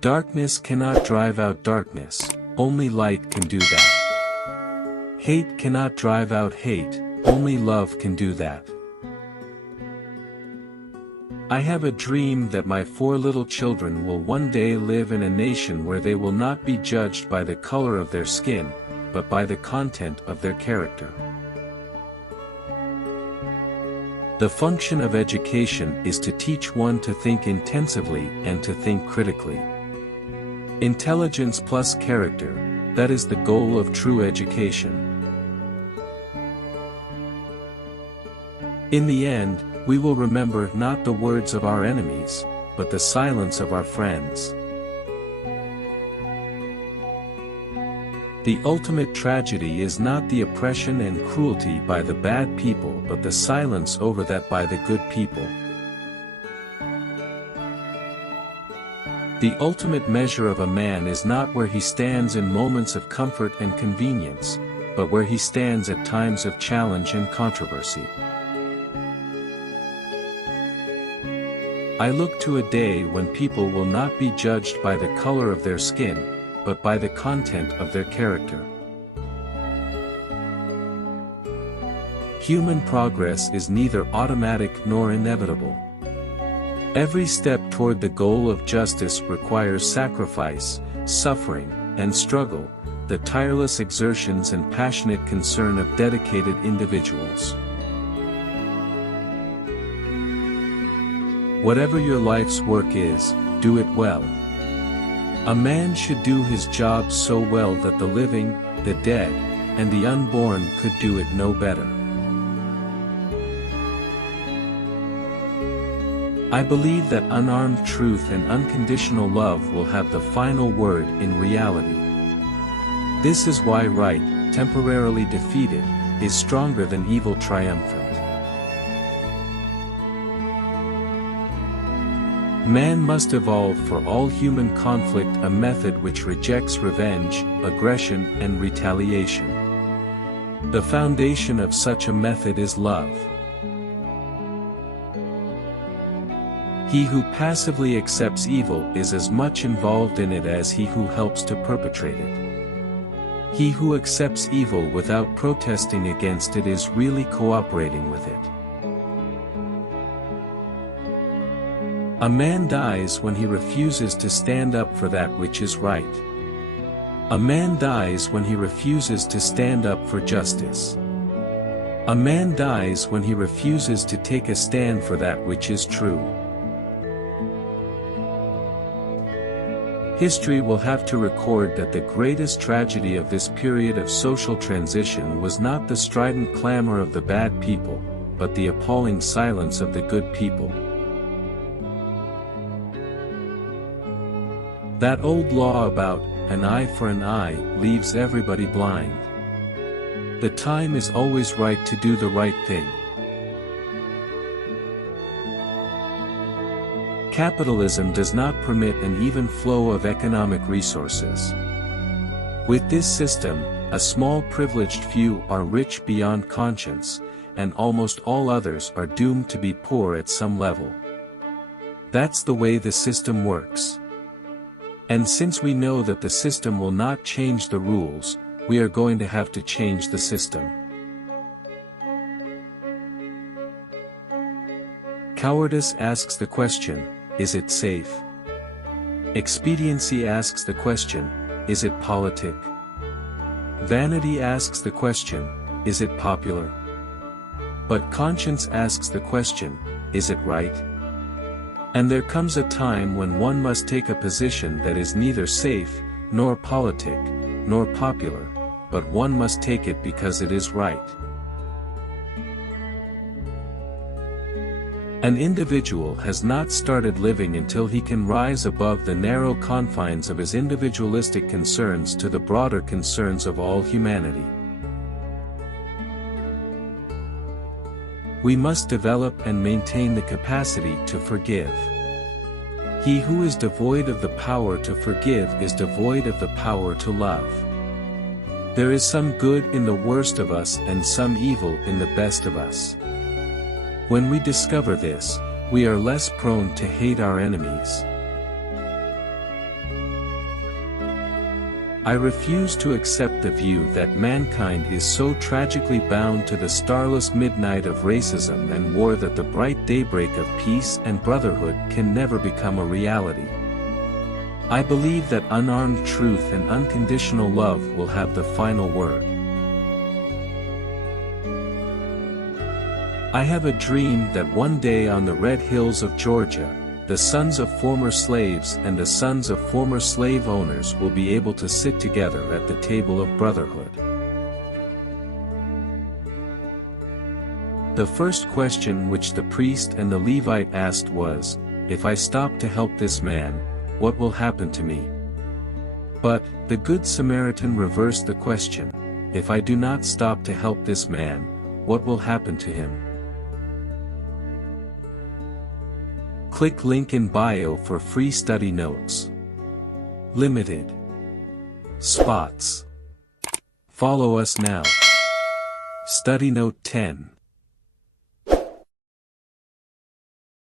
Darkness cannot drive out darkness, only light can do that. Hate cannot drive out hate, only love can do that. I have a dream that my 4 little children will one day live in a nation where they will not be judged by the color of their skin, but by the content of their character. The function of education is to teach one to think intensively and to think critically. Intelligence plus character, that is the goal of true education. In the end, we will remember not the words of our enemies, but the silence of our friends. The ultimate tragedy is not the oppression and cruelty by the bad people but the silence over that by the good people. The ultimate measure of a man is not where he stands in moments of comfort and convenience, but where he stands at times of challenge and controversy. I look to a day when people will not be judged by the color of their skin, but by the content of their character. Human progress is neither automatic nor inevitable. Every step toward the goal of justice requires sacrifice, suffering, and struggle, the tireless exertions and passionate concern of dedicated individuals. Whatever your life's work is, do it well. A man should do his job so well that the living, the dead, and the unborn could do it no better. I believe that unarmed truth and unconditional love will have the final word in reality. This is why right, temporarily defeated, is stronger than evil triumphant. Man must evolve for all human conflict a method which rejects revenge, aggression, and retaliation. The foundation of such a method is love. He who passively accepts evil is as much involved in it as he who helps to perpetrate it. He who accepts evil without protesting against it is really cooperating with it. A man dies when he refuses to stand up for that which is right. A man dies when he refuses to stand up for justice. A man dies when he refuses to take a stand for that which is true. History will have to record that the greatest tragedy of this period of social transition was not the strident clamor of the bad people, but the appalling silence of the good people. That old law about an eye for an eye leaves everybody blind. The time is always right to do the right thing. Capitalism does not permit an even flow of economic resources. With this system, a small privileged few are rich beyond conscience, and almost all others are doomed to be poor at some level. That's the way the system works. And since we know that the system will not change the rules, we are going to have to change the system. Cowardice asks the question, is it safe? Expediency asks the question, is it politic? Vanity asks the question, is it popular? But conscience asks the question, is it right? And there comes a time when one must take a position that is neither safe, nor politic, nor popular, but one must take it because it is right. An individual has not started living until he can rise above the narrow confines of his individualistic concerns to the broader concerns of all humanity. We must develop and maintain the capacity to forgive. He who is devoid of the power to forgive is devoid of the power to love. There is some good in the worst of us and some evil in the best of us. When we discover this, we are less prone to hate our enemies. I refuse to accept the view that mankind is so tragically bound to the starless midnight of racism and war that the bright daybreak of peace and brotherhood can never become a reality. I believe that unarmed truth and unconditional love will have the final word. I have a dream that one day on the red hills of Georgia, the sons of former slaves and the sons of former slave owners will be able to sit together at the table of brotherhood. The first question which the priest and the Levite asked was, "If I stop to help this man, what will happen to me?" But the Good Samaritan reversed the question, "If I do not stop to help this man, what will happen to him?" Click link in bio for free study notes. Limited spots. Follow us now. Study Note 10.